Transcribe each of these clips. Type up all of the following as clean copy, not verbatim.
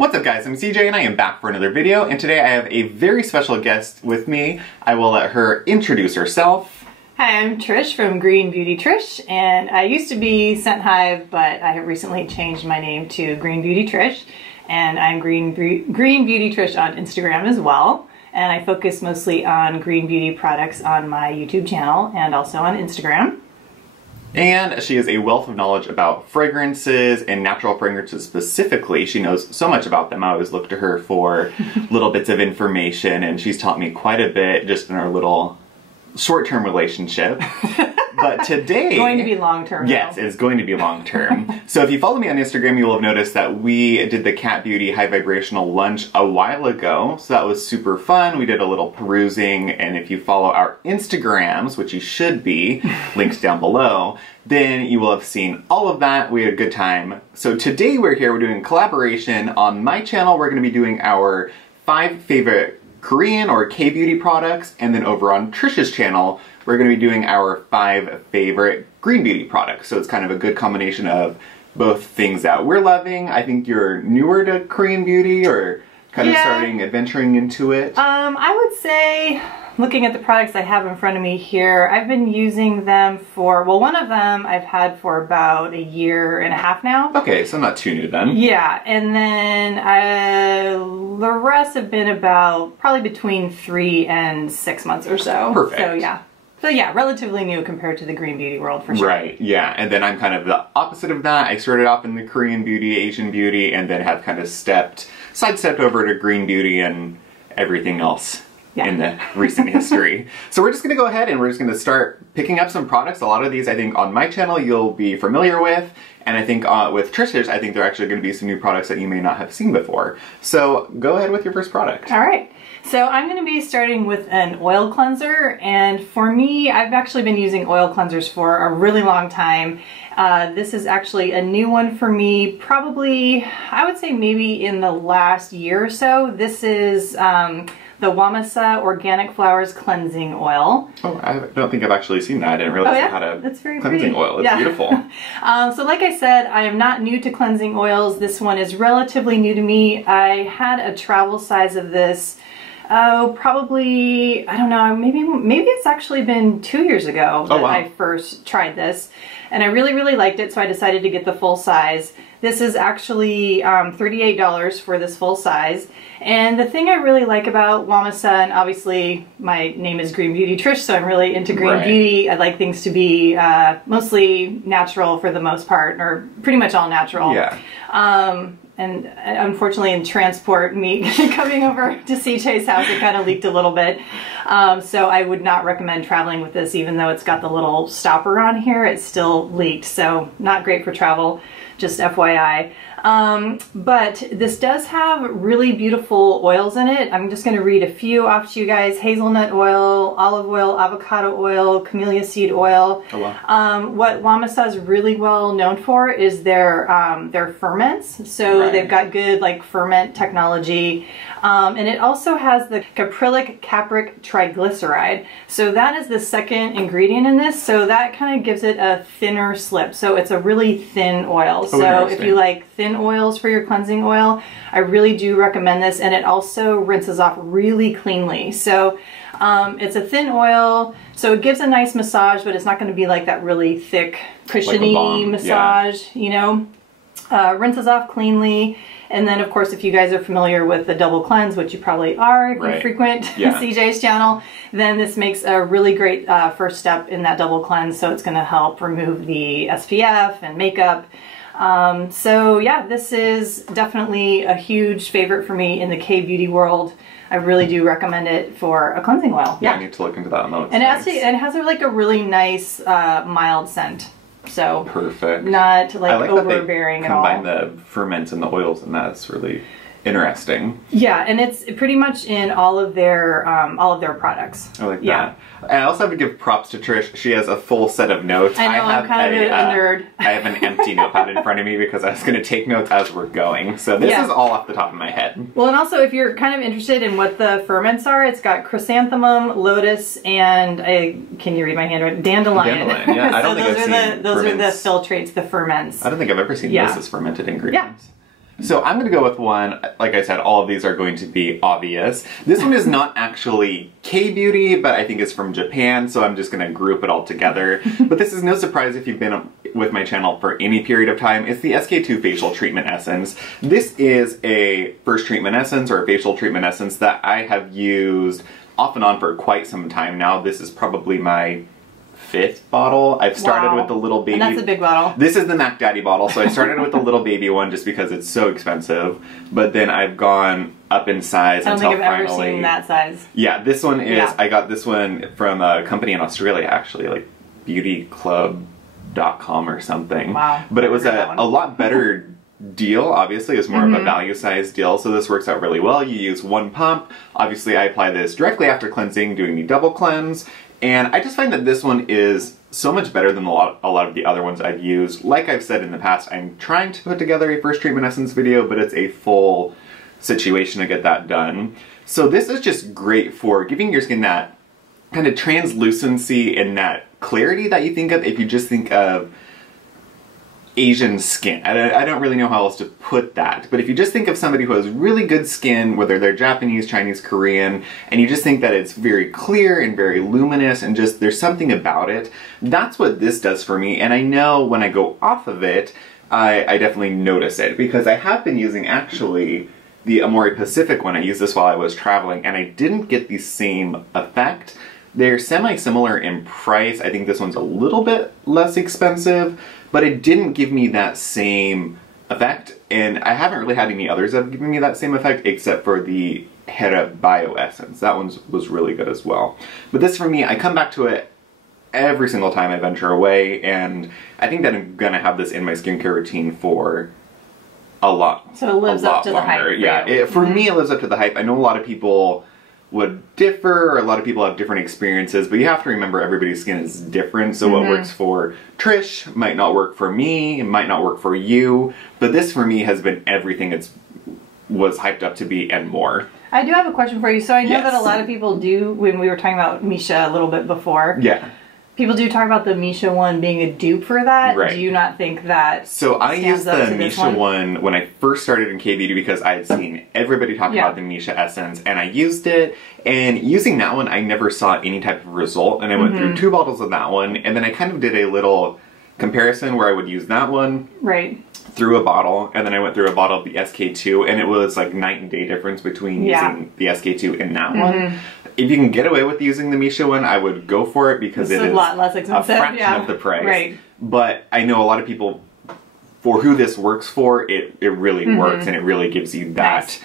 What's up guys, I'm CJ and I am back for another video, and today I have a very special guest with me. I will let her introduce herself. Hi, I'm Trish from Green Beauty Trish, and I used to be Scent Hive, but I have recently changed my name to Green Beauty Trish, and I'm Green Beauty Trish on Instagram as well, and I focus mostly on green beauty products on my YouTube channel and also on Instagram. And she is a wealth of knowledge about fragrances and natural fragrances specifically. She knows so much about them. I always look to her for little bits of information, and she's taught me quite a bit just in our little short-term relationship. But today... It's going to be long-term. Yes, it is going to be long-term. So if you follow me on Instagram, you will have noticed that we did the Cat Beauty High Vibrational Lunch a while ago. So that was super fun. We did a little perusing, and if you follow our Instagrams, which you should be, linked down below, then you will have seen all of that. We had a good time. So today we're doing a collaboration. On my channel, we're going to be doing our 5 favorite Korean or K-beauty products, and then over on Trish's channel, we're going to be doing our 5 favorite green beauty products. So it's kind of a good combination of both things that we're loving. I think you're newer to Korean beauty, or kind of adventuring into it. I would say, looking at the products I have in front of me here, I've been using them for, well, one of them I've had for about 1.5 years now. Okay, so not too new then. Yeah, and then the rest have been about probably between 3 and 6 months or so. Perfect. So yeah, relatively new compared to the green beauty world for sure. Right, yeah, and then I'm kind of the opposite of that. I started off in the Korean beauty, Asian beauty, and then have kind of sidestepped over to green beauty and everything else in the recent history. So we're just going to go ahead and we're just going to start picking up some products. A lot of these I think on my channel you'll be familiar with, and I think with Trish's I think there are actually going to be some new products that you may not have seen before. So go ahead with your first product. All right. So I'm going to be starting with an oil cleanser, and for me, I've actually been using oil cleansers for a really long time. This is actually a new one for me, probably, I would say maybe in the last year or so. This is the Whamisa Organic Flowers Cleansing Oil. Oh, I don't think I've actually seen that. I didn't realize it had a cleansing oil. It's beautiful. So like I said, I am not new to cleansing oils. This one is relatively new to me. I had a travel size of this probably, I don't know, maybe it's actually been 2 years ago that I first tried this, and I really liked it, so I decided to get the full size. This is actually $38 for this full size, and the thing I really like about Whamisa, and obviously my name is Green Beauty Trish, so I'm really into green beauty. I like things to be mostly natural for the most part, or pretty much all natural. Yeah. And unfortunately in transport, me coming over to CJ's house, it kind of leaked a little bit. So I would not recommend traveling with this, even though it's got the little stopper on here, it still leaked. So not great for travel, just FYI. But this does have really beautiful oils in it. I'm just going to read a few off to you guys. Hazelnut oil, olive oil, avocado oil, camellia seed oil. Oh, wow. What Whamisa is really well known for is their ferments. So they've got good like ferment technology. And it also has the caprylic capric triglyceride. So that is the second ingredient in this. So that kind of gives it a thinner slip. So it's a really thin oil. So if you like thin oils for your cleansing oil, I really do recommend this, and it also rinses off really cleanly. So it's a thin oil, so it gives a nice massage, but it's not going to be like that really thick cushiony massage, you know. Rinses off cleanly, and then of course if you guys are familiar with the double cleanse, which you probably are if you frequent CJ's channel, then this makes a really great first step in that double cleanse. So it's going to help remove the SPF and makeup. So yeah, this is definitely a huge favorite for me in the K-beauty world. I really do recommend it for a cleansing oil. Yeah, I need to look into that one. And it has like a really nice mild scent. So perfect. Not like overbearing at all. Combine the ferments and the oils, and that's really interesting. Yeah, and it's pretty much in all of their products. I like that. And I also have to give props to Trish. She has a full set of notes. I know, I'm kind of a nerd. I have an empty notepad in front of me because I was going to take notes as we're going. So this is all off the top of my head. Well, and also if you're kind of interested in what the ferments are, it's got chrysanthemum, lotus, and can you read my handwriting? Dandelion. Dandelion, yeah. I don't think I've seen those are the filtrates, the ferments. I don't think I've ever seen this as fermented ingredients. So I'm going to go with one. Like I said, all of these are going to be obvious. This one is not actually K-Beauty, but I think it's from Japan, so I'm just going to group it all together. But this is no surprise if you've been with my channel for any period of time. It's the SK-II Facial Treatment Essence. This is a first treatment essence, or a facial treatment essence, that I have used off and on for quite some time now. This is probably my 5th bottle. I've started with the little baby. And that's a big bottle. This is the Mac Daddy bottle, so I started with the little baby one just because it's so expensive. But then I've gone up in size until finally... I don't think I've ever seen that size. Yeah, this one is... Yeah. I got this one from a company in Australia, actually, like beautyclub.com or something. Wow. But it was a lot better deal, obviously. It was more of a value size deal, so this works out really well. You use one pump. Obviously, I apply this directly after cleansing, doing the double cleanse. And I just find that this one is so much better than a lot of the other ones I've used. Like I've said in the past, I'm trying to put together a first treatment essence video, but it's a full situation to get that done. So this is just great for giving your skin that kind of translucency and that clarity that you think of if you just think of Asian skin. I don't really know how else to put that, but if you just think of somebody who has really good skin, whether they're Japanese, Chinese, Korean, and you just think that it's very clear and very luminous and just there's something about it, that's what this does for me. And I know when I go off of it, I definitely notice it, because I have been using actually the Amore Pacific one. I used this while I was traveling and I didn't get the same effect. They're semi-similar in price. I think this one's a little bit less expensive, but it didn't give me that same effect, and I haven't really had any others that have given me that same effect except for the Hada Bio Essence. That one was really good as well. But this, for me, I come back to it every single time I venture away, and I think that I'm gonna have this in my skincare routine for a lot. So it lives up to the hype. Yeah, for me it lives up to the hype. I know a lot of people would differ, or a lot of people have different experiences, but you have to remember everybody's skin is different, so what works for Trish might not work for me, it might not work for you, but this for me has been everything it was hyped up to be and more. I do have a question for you. So I know that a lot of people do, when we were talking about Misha a little bit before, people do talk about the Misha one being a dupe for that. Right. Do you not think that? So I used the Misha one when I first started in KBEAUTY because I had seen everybody talk about the Misha Essence, and I used it, and using that one I never saw any type of result, and I went through 2 bottles of that one, and then I kind of did a little comparison where I would use that one through a bottle, and then I went through a bottle of the SK-II, and it was like night and day difference between using the SK-II and that one. If you can get away with using the Misha one, I would go for it because it is a lot less expensive, a fraction of the price. Right. But I know a lot of people, for who this works for, it really works, and it really gives you that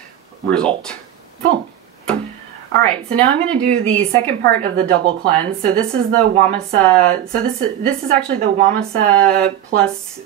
result. Cool. All right, so now I'm going to do the second part of the double cleanse. So this is the Whamisa. So this is actually the Whamisa plus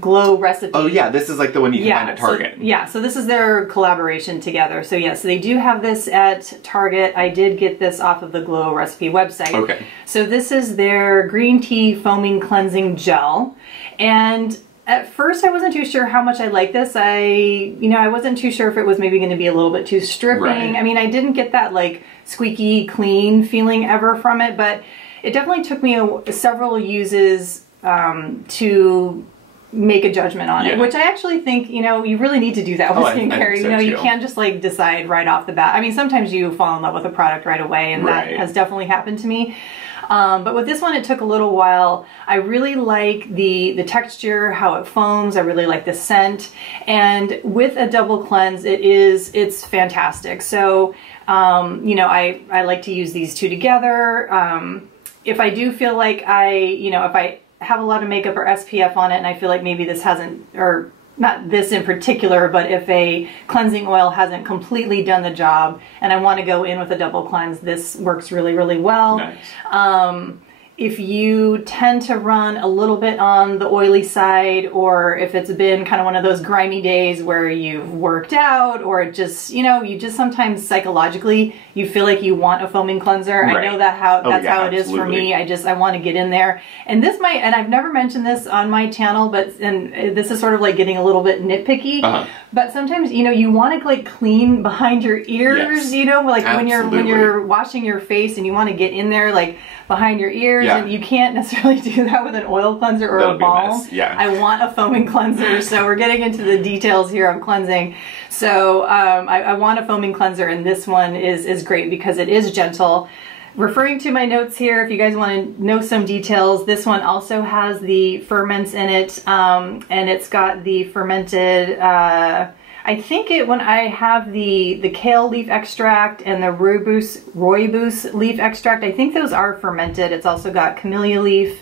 Glow recipe. Oh yeah, this is like the one you can find at Target. So this is their collaboration together. So yes, they do have this at Target. I did get this off of the Glow recipe website. Okay. So this is their green tea foaming cleansing gel, and at first I wasn't too sure how much I liked this. I wasn't too sure if it was maybe going to be a little bit too stripping. Right. I mean, I didn't get that like squeaky clean feeling ever from it, but it definitely took me several uses to make a judgment on it, which I actually think, you really need to do that with skincare. You can't just like decide right off the bat. I mean, sometimes you fall in love with a product right away, and that has definitely happened to me. But with this one, it took a little while. I really like the texture, how it foams. I really like the scent. And with a double cleanse, it's fantastic. So, I like to use these two together. If I do feel like if I have a lot of makeup or SPF on it and I feel like maybe this hasn't, or not this in particular, but if a cleansing oil hasn't completely done the job and I want to go in with a double cleanse, this works really, really well. Nice. If you tend to run a little bit on the oily side, or if it's been kind of one of those grimy days where you've worked out, or just, you just sometimes psychologically, you feel like you want a foaming cleanser. Right. I know that's how it is for me. I want to get in there. And this might, and I've never mentioned this on my channel, and this is sort of like getting a little bit nitpicky, but sometimes, you want to like clean behind your ears, like when you're washing your face and you want to get in there like behind your ears. imagine you can't necessarily do that with an oil cleanser or a balm. Yeah. I want a foaming cleanser, so we're getting into the details here of cleansing. So I want a foaming cleanser, and this one is great because it is gentle. Referring to my notes here, if you guys want to know some details, this one also has the ferments in it, and it's got the fermented, I think when I have the kale leaf extract and the rooibos leaf extract, I think those are fermented. It's also got camellia leaf,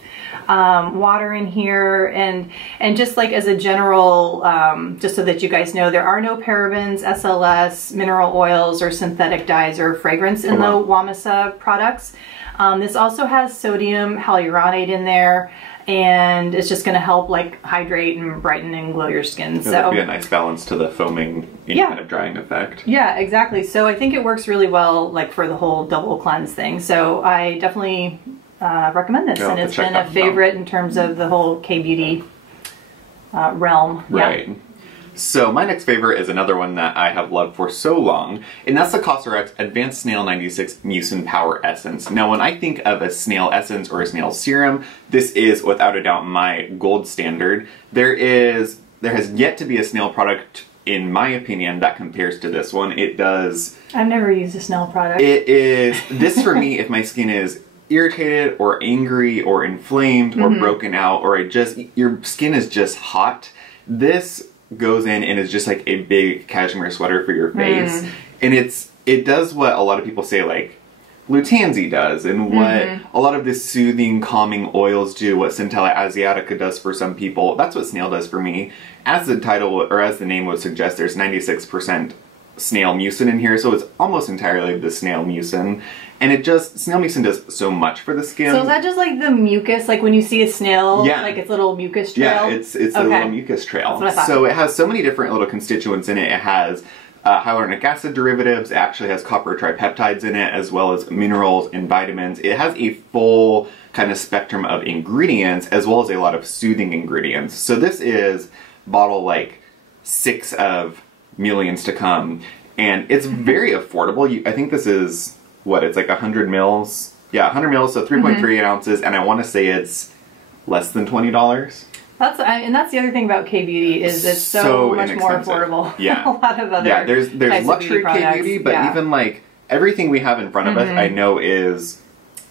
water in here, and just like as a general, just so that you guys know, there are no parabens, SLS, mineral oils, or synthetic dyes or fragrance in the Whamisa products. This also has sodium hyaluronate in there, and it's just going to help like hydrate and brighten and glow your skin. So that'd be a nice balance to the foaming, kind of drying effect. Yeah, exactly. So I think it works really well like for the whole double cleanse thing. So I definitely recommend this, and it's been a favorite in terms of the whole KBEAUTY realm. Right. Yeah. So my next favorite is another one that I have loved for so long, and that's the CosRx Advanced Snail 96 Mucin Power Essence. Now when I think of a snail essence or a snail serum, this is without a doubt my gold standard. There has yet to be a snail product, in my opinion, that compares to this one. It does. I've never used a snail product. It is, this for me, if my skin is irritated or angry or inflamed or broken out, or your skin is just hot, this goes in and is just like a big cashmere sweater for your face. And it does what a lot of people say like Lutanzi does, and what a lot of the soothing, calming oils do, what Centella Asiatica does for some people. That's what Snail does for me. As the title, or as the name would suggest, there's 96% snail mucin in here, so it's almost entirely the snail mucin. And snail mucin does so much for the skin. So is that just like the mucus, like when you see a snail, like its little mucus trail? Yeah, it's a little mucus trail. That's what I thought. So it has so many different little constituents in it. It has hyaluronic acid derivatives. It actually has copper tripeptides in it, as well as minerals and vitamins. It has a full kind of spectrum of ingredients, as well as a lot of soothing ingredients. So this is bottle like 6 of millions to come, and it's very affordable. I think this is it's like 100 mils. Yeah, 100 mils, so 3.38 ounces, and I want to say it's less than $20. And that's the other thing about KBEAUTY is it's so much more affordable. Yeah, a lot of other there's luxury KBEAUTY, but even like everything we have in front of us, I know is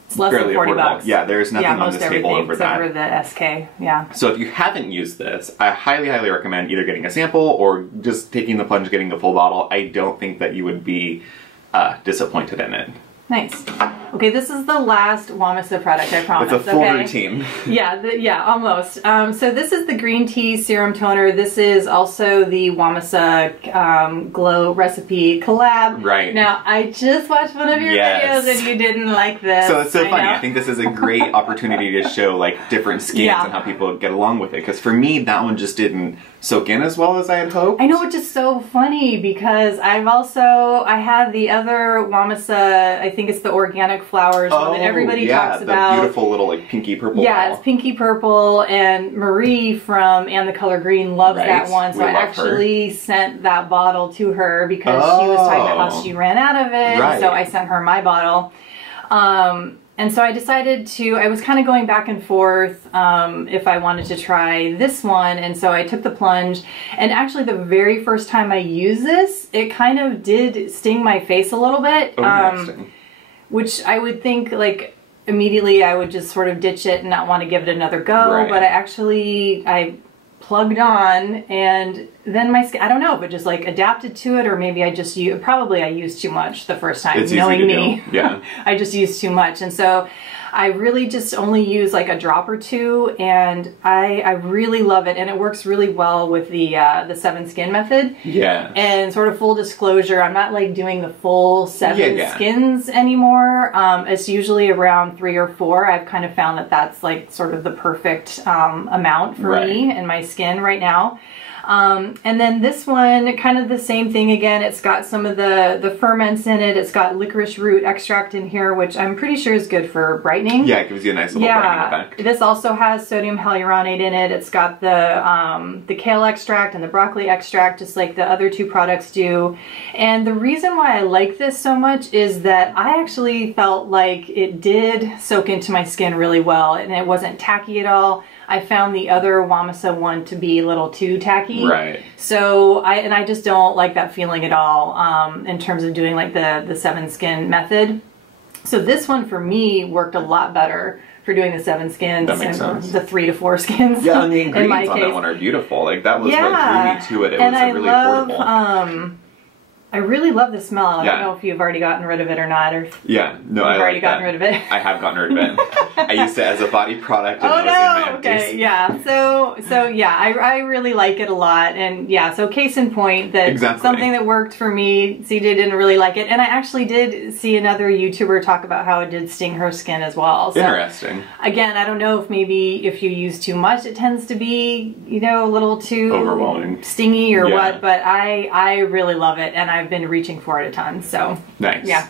it's less than 40 bucks. Yeah, there's nothing on this table over that. Except for the SK. Yeah. So if you haven't used this, I highly, highly recommend either getting a sample or just taking the plunge, getting the full bottle. I don't think that you would be disappointed in it. Nice. Okay, this is the last Whamisa product, I promise. It's a full routine. Yeah, almost. So this is the green tea serum toner. This is also the Whamisa Glow Recipe collab. Right. Now, I just watched one of your videos and you didn't like this. So it's so funny. I think this is a great opportunity to show like different skins and how people get along with it. Because for me, that one just didn't soak in as well as I had hoped. I know, which is so funny because I had the other Whamisa, I think it's the organic flowers one that everybody talks about. The beautiful little like pinky purple. Yeah, it's pinky purple, and Marie from And the Color Green loves that one, so I actually sent that bottle to her because she was talking about how she ran out of it, so I sent her my bottle. And so I decided I was kind of going back and forth if I wanted to try this one, and so I took the plunge, and actually the very first time I used this, it kind of did sting my face a little bit, which I would think like immediately I would just sort of ditch it and not want to give it another go, but I plugged on, and then my skin, I don't know if it just like adapted to it, or maybe I just probably I used too much the first time. It's knowing me, yeah, I just used too much, and so I really just only use like a drop or two, and I really love it, and it works really well with the 7 skin method. Yeah. And sort of full disclosure, I'm not like doing the full 7 skins anymore. It's usually around 3 or 4. I've kind of found that that's like sort of the perfect amount for me and my skin right now. And then this one, kind of the same thing again. It's got some of the ferments in it. It's got licorice root extract in here, which I'm pretty sure is good for brightening. Yeah, it gives you a nice little brightening effect. This also has sodium hyaluronate in it. It's got the kale extract and the broccoli extract, just like the other two products do. And the reason why I like this so much is that I actually felt like it did soak into my skin really well, and it wasn't tacky at all. I found the other Whamisa one to be a little too tacky. Right. So I just don't like that feeling at all in terms of doing like the 7 skin method. So this one for me worked a lot better for doing the 7 skins that makes and sense. the 3 to 4 skins. Yeah, and the ingredients in my on case. that one are beautiful. Like that was what drew me to it. It and was really affordable. I really love the smell. I Yeah. don't know if you've already gotten rid of it or not, or Yeah, no, you've I already like gotten that. rid of it. I have gotten rid of it. I used it as a body product and Oh it was in my no! empties. Okay, yeah. So yeah, I really like it a lot, and yeah. So case in point that something that worked for me, CJ didn't really like it, and I actually did see another YouTuber talk about how it did sting her skin as well. So, interesting. Again, I don't know if maybe if you use too much, it tends to be, you know, a little too overwhelming, stingy or what. But I really love it, and I've been reaching for it a ton. So nice. Yeah.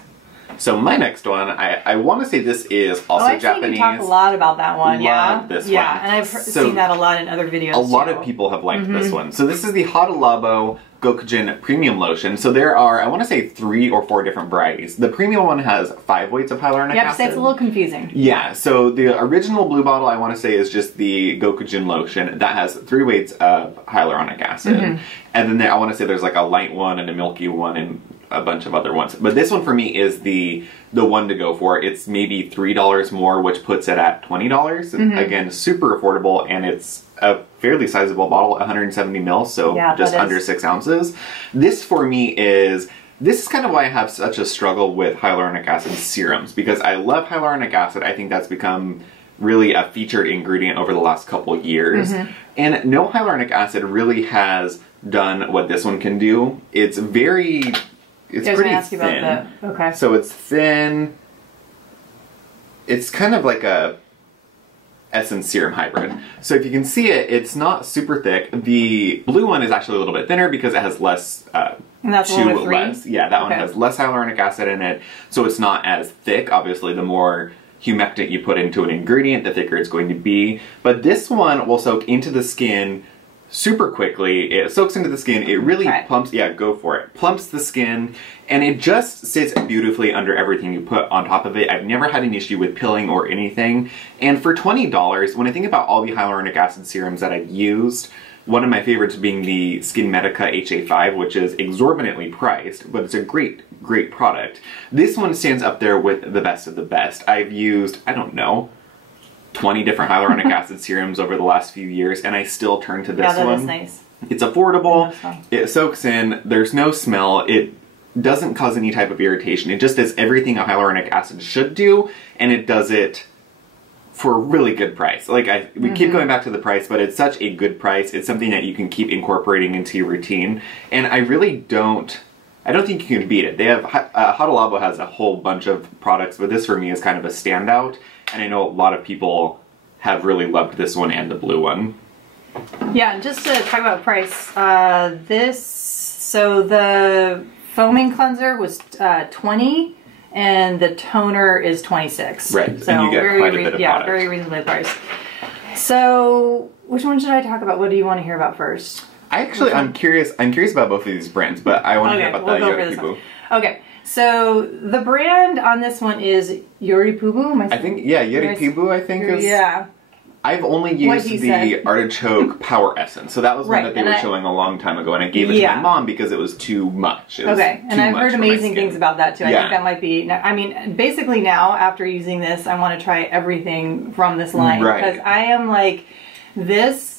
So my next one, I want to say this is also Japanese. You talk a lot about that one. Love this one. Yeah, and I've seen that a lot in other videos. A lot of people have liked this one. So this is the Hada Labo Gokujyun Premium Lotion. So there are, I want to say 3 or 4 different varieties. The premium one has 5 weights of hyaluronic acid. It's a little confusing. Yeah, so the original blue bottle, I want to say, is just the Gokujyun lotion. That has 3 weights of hyaluronic acid. And then I want to say there's like a light one and a milky one and a bunch of other ones. But this one for me is the one to go for. It's maybe $3 more, which puts it at $20. Again, super affordable, and it's a fairly sizable bottle, 170 mils, so just under 6 ounces. This for me is, this is kind of why I have such a struggle with hyaluronic acid serums, because I love hyaluronic acid. I think that's become really a featured ingredient over the last couple years. And no hyaluronic acid really has done what this one can do. It's very... It's pretty thin. Okay. So it's thin. It's kind of like a Essence Serum hybrid. So if you can see it, it's not super thick. The blue one is actually a little bit thinner because it has less and that's less. Yeah, that one has less hyaluronic acid in it, so it's not as thick. Obviously, the more humectant you put into an ingredient, the thicker it's going to be. But this one will soak into the skin super quickly. It soaks into the skin. It really plumps, go for it. Plumps the skin, and it just sits beautifully under everything you put on top of it. I've never had an issue with pilling or anything. And for $20, when I think about all the hyaluronic acid serums that I've used, one of my favorites being the Skin Medica HA5, which is exorbitantly priced, but it's a great product. This one stands up there with the best of the best. I've used, I don't know, 20 different hyaluronic acid serums over the last few years, and I still turn to this one. Yeah, that is nice. It's affordable, it soaks in, there's no smell, it doesn't cause any type of irritation. It just does everything a hyaluronic acid should do, and it does it for a really good price. Like, we keep going back to the price, but it's such a good price. It's something that you can keep incorporating into your routine, and I really don't think you can beat it. They have, Hada Labo has a whole bunch of products, but this for me is kind of a standout. And I know a lot of people have really loved this one and the blue one. Yeah, just to talk about price, so the foaming cleanser was $20 and the toner is $26. Right, so and you get quite a bit of product. Very reasonably priced. So which one should I talk about? What do you want to hear about first? I'm curious about both of these brands, but I want to hear about the Yuri Pibu. Okay. So the brand on this one is Yuri Pibu. I think, Yuri Pibu, I think is. Yeah. I've only used the Artichoke Power Essence. So that was one that they were showing a long time ago, and I gave it to my mom because it was too much. It was and I've heard amazing things about that too. I think that might be, I mean, basically now after using this, I want to try everything from this line. Because I am like, this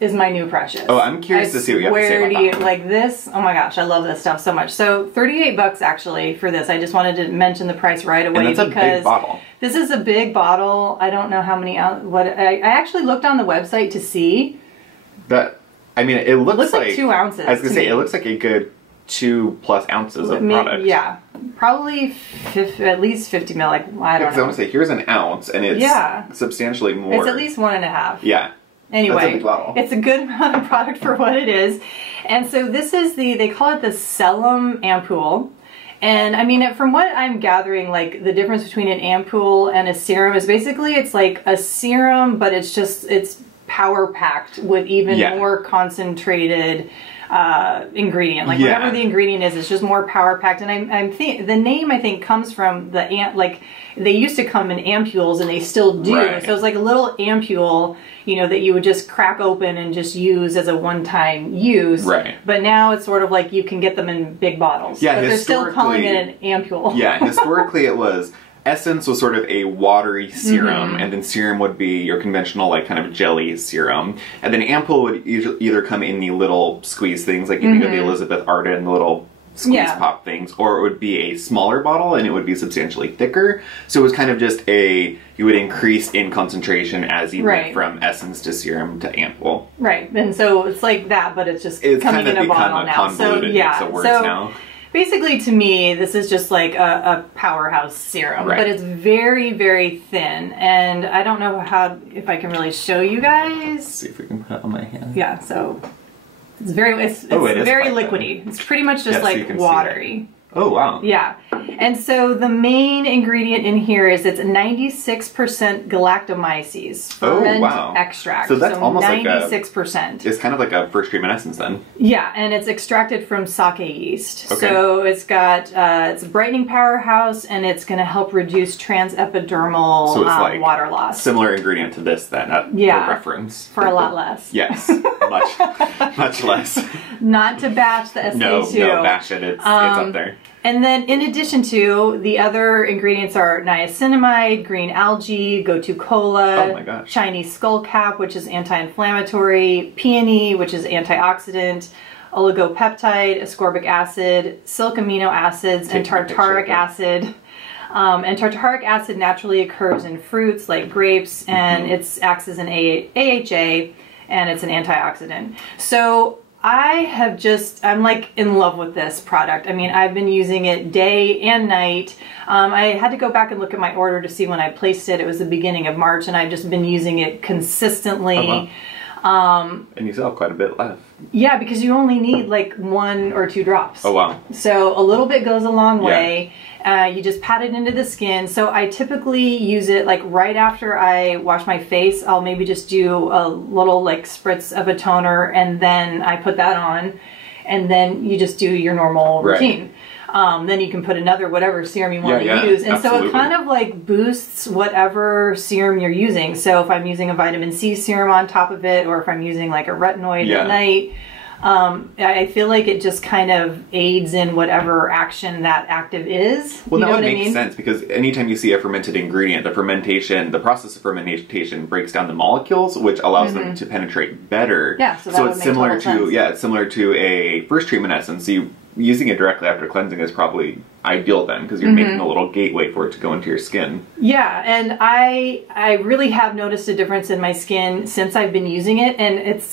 is my new precious. Oh, I'm curious to see what you have to say about that. Like this, oh my gosh, I love this stuff so much. So $38 actually for this. I just wanted to mention the price right away, and that's because a big bottle. This is a big bottle. I don't know how many I actually looked on the website to see. That, I mean, it looks like 2 ounces. I was gonna say it looks like a good 2+ ounces of product. Yeah, probably at least 50 ml. Like, I don't know. Because I want to say here's an ounce, and it's substantially more. It's at least 1.5. Yeah. Anyway, That's a big bottle. it's a good amount of product for what it is. And so this is they call it the Selim Ampoule. And I mean, from what I'm gathering, like the difference between an ampoule and a serum is basically it's like a serum, but it's power packed with even more concentrated ingredient. Like whatever the ingredient is, it's just more power packed. And I'm think the name I think comes from the like they used to come in ampules and they still do. Right. So it's like a little ampule, you know, that you would just crack open and just use as a one-time use. Right. But now it's sort of like you can get them in big bottles. Yeah, but they're still calling it an ampule. Yeah, historically it was. Essence was sort of a watery serum, and then serum would be your conventional, like, kind of jelly serum. And then ampoule would either come in the little squeeze things, like you think of the Elizabeth Arden little squeeze pop things, or it would be a smaller bottle and it would be substantially thicker. So it was kind of just you would increase in concentration as you went from essence to serum to ampoule. Right, and so it's like that, but it's just It's coming kind of in a bottle become a now. convoluted mix of words now. Basically, to me, this is just like a powerhouse serum, but it's very, very thin, and I don't know if I can really show you guys. Let's see if we can put it on my hand. Yeah, so it's very very liquidy. It's pretty much just like watery. Oh, wow. Yeah. And so the main ingredient in here is it's 96% galactomyces, ferment extract. So that's almost 96%. It's kind of like a first treatment essence then. Yeah, and it's extracted from sake yeast. Okay. So it's got, it's a brightening powerhouse, and it's going to help reduce transepidermal like water loss. Similar ingredient to this then, for reference. For a lot less. Yes, much less. Not to bash the SK2. No, bash it. It's up there. And then in addition to, the other ingredients are niacinamide, green algae, gotu kola, Chinese skullcap, which is anti-inflammatory, peony, which is antioxidant, oligopeptide, ascorbic acid, silk amino acids, and tartaric acid. And tartaric acid naturally occurs in fruits like grapes, and it acts as an AHA, and it's an antioxidant. So I'm like in love with this product. I mean, I've been using it day and night. I had to go back and look at my order to see when I placed it. It was the beginning of March, and I've just been using it consistently. And you still have quite a bit left. Yeah, because you only need like 1 or 2 drops. Oh, wow. So a little bit goes a long way. You just pat it into the skin. So I typically use it like right after I wash my face. I'll maybe just do a little like spritz of a toner, and then I put that on, and then you just do your normal routine. Then you can put whatever serum you want to use. And so it kind of like boosts whatever serum you're using. So if I'm using a vitamin C serum on top of it, or if I'm using like a retinoid at night, I feel like it just kind of aids in whatever action that active is. Well, that would make sense, because anytime you see a fermented ingredient, the process of fermentation breaks down the molecules, which allows them to penetrate better. Yeah, so it's similar to it's similar to a first treatment essence. Using it directly after cleansing is probably ideal then, because you're making a little gateway for it to go into your skin. Yeah, and I really have noticed a difference in my skin since I've been using it, and it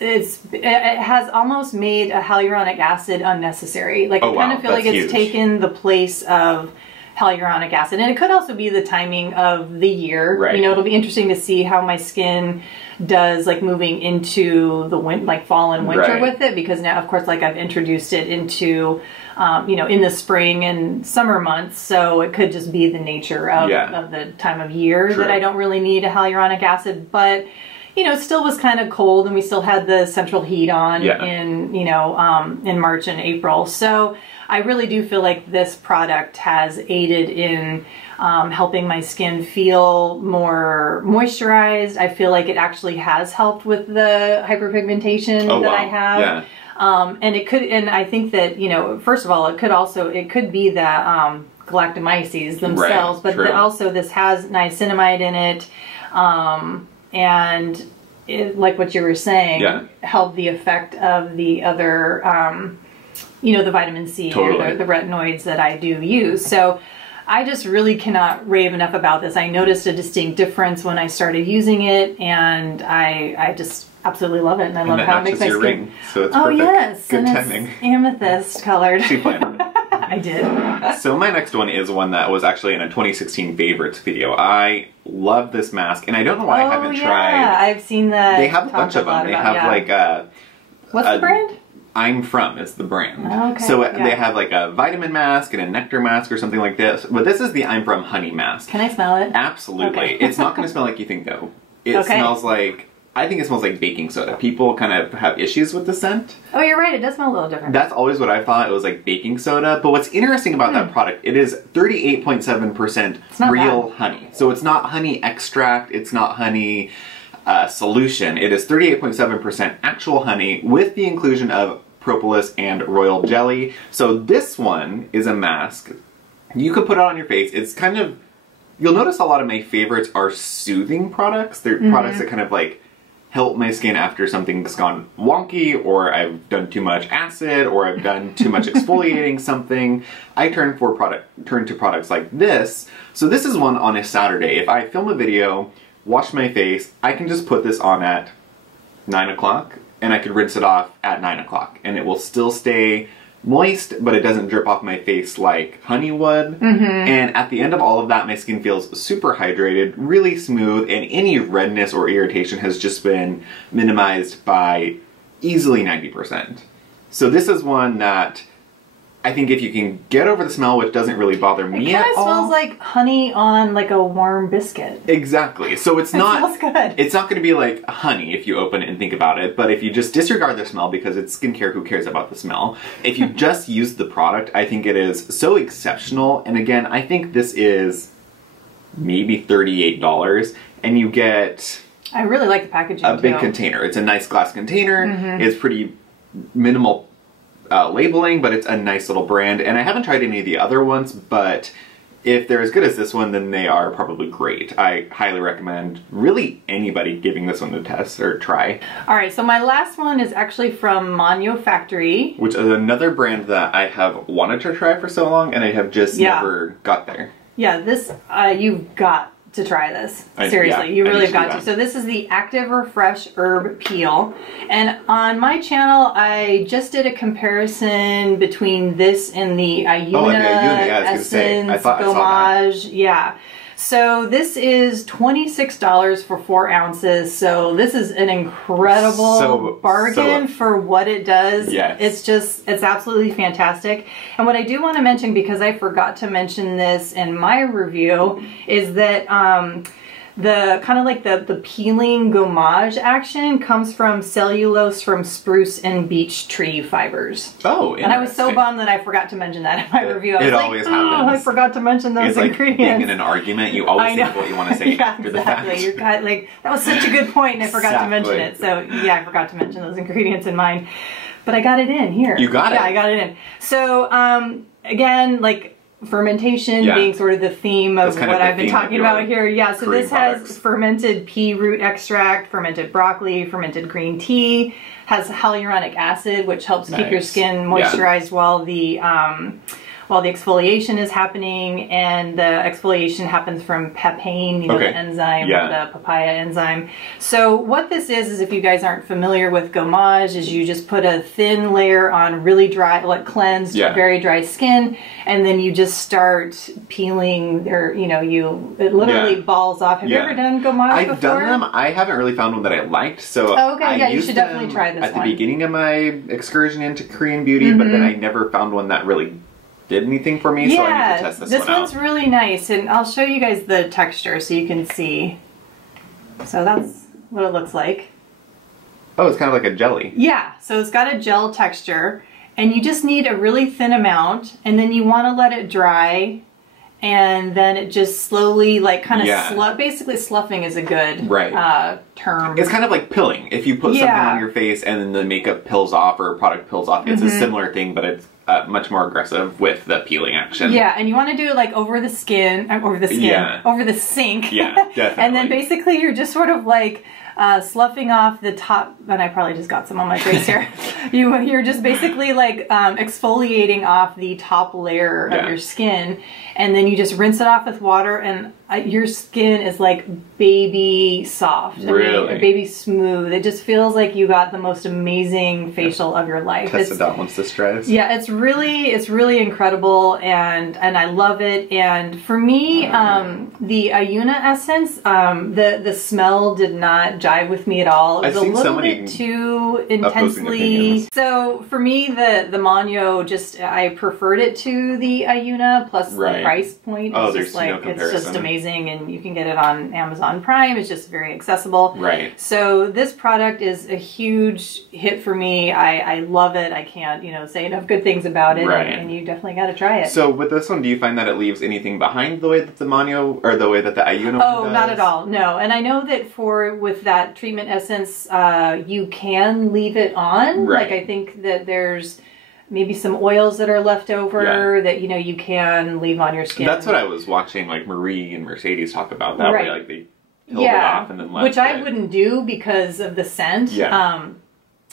has almost made a hyaluronic acid unnecessary. Like I kind of feel like it's taken the place of hyaluronic acid. And it could also be the timing of the year. Right. You know, it'll be interesting to see how my skin does like moving into the fall and winter with it, because now of course like I've introduced it into you know, in the spring and summer months, so it could just be the nature of the time of year that I don't really need a hyaluronic acid. But you know, it still was kind of cold, and we still had the central heat on in, you know, in March and April. So I really do feel like this product has aided in helping my skin feel more moisturized. I feel like it actually has helped with the hyperpigmentation that I have. Yeah. And I think that, you know, first of all, it could be the galactomyces themselves, but also this has niacinamide in it. And like what you were saying, help the effect of the other, you know, the vitamin C or the retinoids that I do use. So I just really cannot rave enough about this. I noticed a distinct difference when I started using it, and I just absolutely love it. And I love how it makes my skin. Ring, so it's perfect. Yes, good and timing. It's amethyst colored. She planned on it. I did. So my next one is one that was actually in a 2016 favorites video. I love this mask, and I don't know why I haven't tried. Yeah, I've seen that. They have a bunch of them. They have like a... What's the brand? I'm From is the brand. Okay, so they have like a vitamin mask and a nectar mask or something like this. But this is the I'm From honey mask. Can I smell it? Absolutely. Okay. It's not going to smell like you think though. It smells like, I think it smells like baking soda. People kind of have issues with the scent. Oh, you're right. It does smell a little different. That's always what I thought. It was like baking soda. But what's interesting about that product, it is 38.7% real honey. So it's not honey extract. It's not honey solution. It is 38.7% actual honey with the inclusion of propolis and royal jelly. So this one is a mask. You could put it on your face. It's kind of, you'll notice a lot of my favorites are soothing products. They're products that kind of like help my skin after something's gone wonky, or I've done too much acid, or I've done too much exfoliating something. I turn to products like this. So this is one on a Saturday. If I film a video, wash my face, I can just put this on at 9 o'clock. And I could rinse it off at 9 o'clock, and it will still stay moist, but it doesn't drip off my face like honey would. And at the end of all of that, my skin feels super hydrated, really smooth, and any redness or irritation has just been minimized by easily 90%. So this is one that I think if you can get over the smell, which doesn't really bother me at all. It kind of smells like honey on like a warm biscuit. Exactly. So it's not... It smells good. It's not going to be like honey if you open it and think about it, but if you just disregard the smell, because it's skincare, who cares about the smell? If you just use the product, I think it is so exceptional. And again, I think this is maybe $38, and you get... I really like the packaging a big container. It's a nice glass container. It's pretty minimal labeling, but it's a nice little brand. And I haven't tried any of the other ones, but if they're as good as this one, then they are probably great. I highly recommend really anybody giving this one a test or try. All right, so my last one is actually from Manyo Factory, which is another brand that I have wanted to try for so long, and I have just never got there. Yeah, this, you've got to try this. Seriously, you really have got to. So this is the Active Refresh Herb Peel. And on my channel, I just did a comparison between this and the Ayuna Essence Gommage. Yeah. So this is $26 for 4 ounces. So this is an incredible bargain for what it does. Yes. It's absolutely fantastic. And what I do want to mention, because I forgot to mention this in my review, is that the kind of like the peeling gommage action comes from cellulose from spruce and beech tree fibers. Oh, interesting. And I was so bummed that I forgot to mention that in my review. I was like, always happens. I forgot to mention those ingredients. It's like being in an argument, you always think of what you want to say after the fact. You're kind of like, that was such a good point, and I forgot to mention it. So yeah, I forgot to mention those ingredients in mine. But I got it in here. You got it? Yeah, I got it in. So again, like, fermentation being sort of the theme of what I've been talking about here. Yeah, so this has fermented pea root extract, fermented broccoli, fermented green tea, has hyaluronic acid, which helps keep your skin moisturized while the exfoliation is happening, and the exfoliation happens from papain, you know, the enzyme, the papaya enzyme. So what this is if you guys aren't familiar with gommage, is you just put a thin layer on really dry, like cleansed, very dry skin, and then you just start peeling their, you know, it literally balls off. Have you ever done gommage before? I've done them. I haven't really found one that I liked, so I you should definitely try this one. At the beginning of my excursion into Korean beauty, but then I never found one that really did anything for me, so I need to test this one out. This one's really nice, and I'll show you guys the texture so you can see. So that's what it looks like. Oh, it's kind of like a jelly. Yeah, so it's got a gel texture, and you just need a really thin amount, and then you want to let it dry, and then it just slowly, like, kind of basically sloughing is a good term. It's kind of like pilling. If you put something on your face and then the makeup pills off or a product pills off, it's a similar thing, but it's much more aggressive with the peeling action. Yeah, and you want to do it like over the skin, over the sink. Yeah, definitely. And then basically you're just sort of like sloughing off the top, and I probably just got some on my face here. You're just basically like exfoliating off the top layer of your skin, and then you just rinse it off with water. And your skin is like baby soft. Really? I mean, baby smooth. It just feels like you got the most amazing facial of your life. Test it out once this dries. Yeah, it's really incredible, and I love it. And for me, the Ayuna essence, the smell did not jive with me at all. It was a little bit too intensely. So for me, the Manyo, just I preferred it to the Ayuna, plus the price point. Oh, it's there's just like, no comparison. it's just amazing, and you can get it on Amazon Prime. It's just very accessible. Right. So this product is a huge hit for me. I love it. I can't, say enough good things about it. Right. And you definitely got to try it. So with this one, do you find that it leaves anything behind the way that the Manyo, or the way that the Ayuna one does? Not at all. No. And I know that with that treatment essence, you can leave it on. Right. Like I think that there's maybe some oils that are left over that, you can leave on your skin. That's what I was watching, like Marie and Mercedes talk about that way. Like they peeled it off and then left which I wouldn't do because of the scent. Yeah.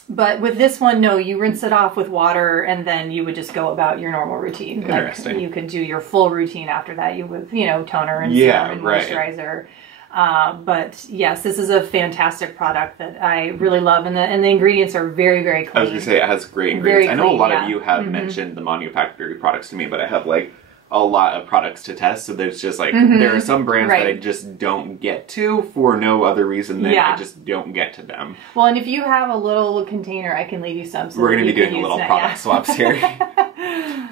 But with this one, no, you rinse it off with water and then you would just go about your normal routine. Interesting. Like you could do your full routine after that. You would, toner and serum and moisturizer. But yes, this is a fantastic product that I really love, and the ingredients are very, very clean. I was going to say, it has great ingredients. I know a lot of you have mentioned the Manyo Factory products to me, but I have like a lot of products to test, so there's just like, there are some brands that I just don't get to for no other reason than I just don't get to them. Well, and if you have a little container, I can leave you some. So we're going to be doing a little product swaps here.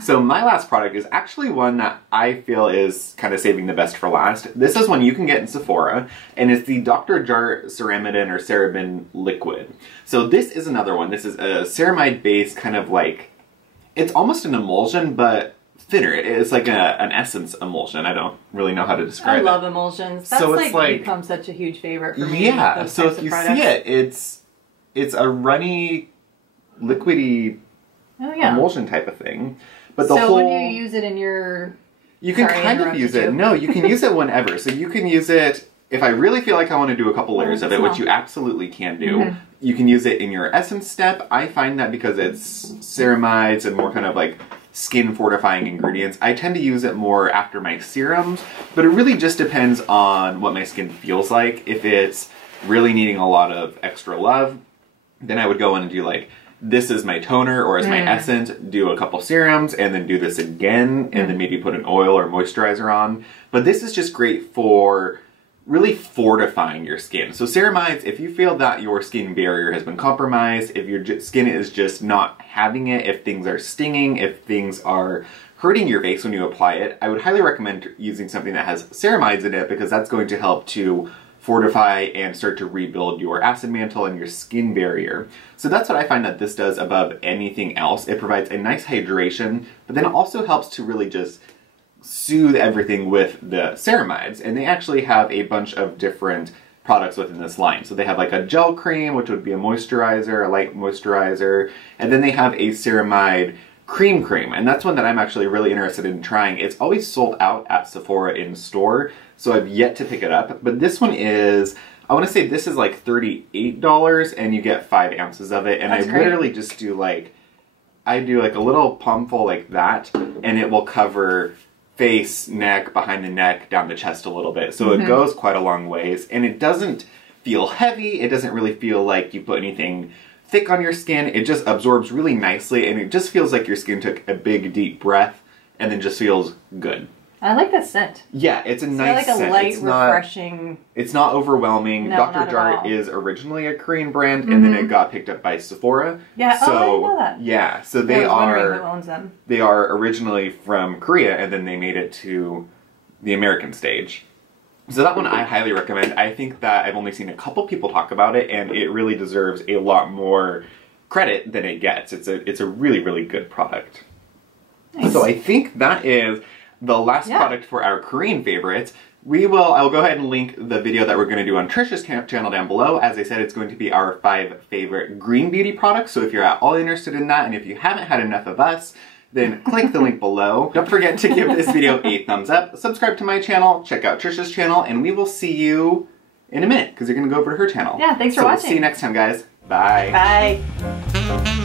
So my last product is actually one that I feel is kind of saving the best for last. This is one you can get in Sephora, and it's the Dr. Jart Ceramidin or Ceramidin liquid. So this is another one. This is a ceramide based kind of like, it's almost an emulsion, but thinner. It's like an essence emulsion. I don't really know how to describe it. I love emulsions. That's so like become such a huge favorite for me. Yeah, so if you see it, it's a runny, liquidy emulsion type of thing. But the whole, when do you use it in your... You can kind of use it. No, you can use it whenever. So you can use it, if I really feel like I want to do a couple layers of it, which you absolutely can do, you can use it in your essence step. I find that because it's ceramides and more kind of like skin fortifying ingredients, I tend to use it more after my serums, but it really just depends on what my skin feels like. If it's really needing a lot of extra love, then I would go in and do like, this is my toner or as my essence, do a couple serums, and then do this again, and then maybe put an oil or moisturizer on. But this is just great for really fortifying your skin. So ceramides, if you feel that your skin barrier has been compromised, if your skin is just not having it, if things are stinging, if things are hurting your face when you apply it, I would highly recommend using something that has ceramides in it, because that's going to help to fortify and start to rebuild your acid mantle and your skin barrier. So that's what I find that this does above anything else. It provides a nice hydration, but then it also helps to really just soothe everything with the ceramides. And they actually have a bunch of different products within this line. So they have like a gel cream, which would be a moisturizer, a light moisturizer, and then they have a ceramide cream, and that's one that I'm actually really interested in trying. It's always sold out at Sephora in store, so I've yet to pick it up, but this one is, I want to say this is like $38, and you get 5 ounces of it, and that's literally just do like, I do like a little palmful like that, and it will cover face, neck, behind the neck, down the chest a little bit, so it goes quite a long ways, and it doesn't feel heavy, it doesn't really feel like you put anything thick on your skin. It just absorbs really nicely, and it just feels like your skin took a big deep breath and then just feels good. I like that scent. Yeah, it's a nice scent. Like a light, refreshing... It's not overwhelming. No, Dr. Jart is originally a Korean brand, and then it got picked up by Sephora. Yeah, so, I didn't know that. Yeah, so they are... Who owns them. They are originally from Korea, and then they made it to the American stage. So that one I highly recommend. I think that I've only seen a couple people talk about it, and it really deserves a lot more credit than it gets. It's a really, really good product. Nice. So I think that is the last product for our Korean favorites. I'll go ahead and link the video that we're going to do on Trish's channel down below. As I said, it's going to be our 5 favorite green beauty products. So if you're at all interested in that, and if you haven't had enough of us, then click the link below. Don't forget to give this video a thumbs up, subscribe to my channel, check out Trish's channel, and we will see you in a minute, because you're going to go over to her channel. Yeah, thanks for watching. We'll see you next time, guys. Bye. Bye.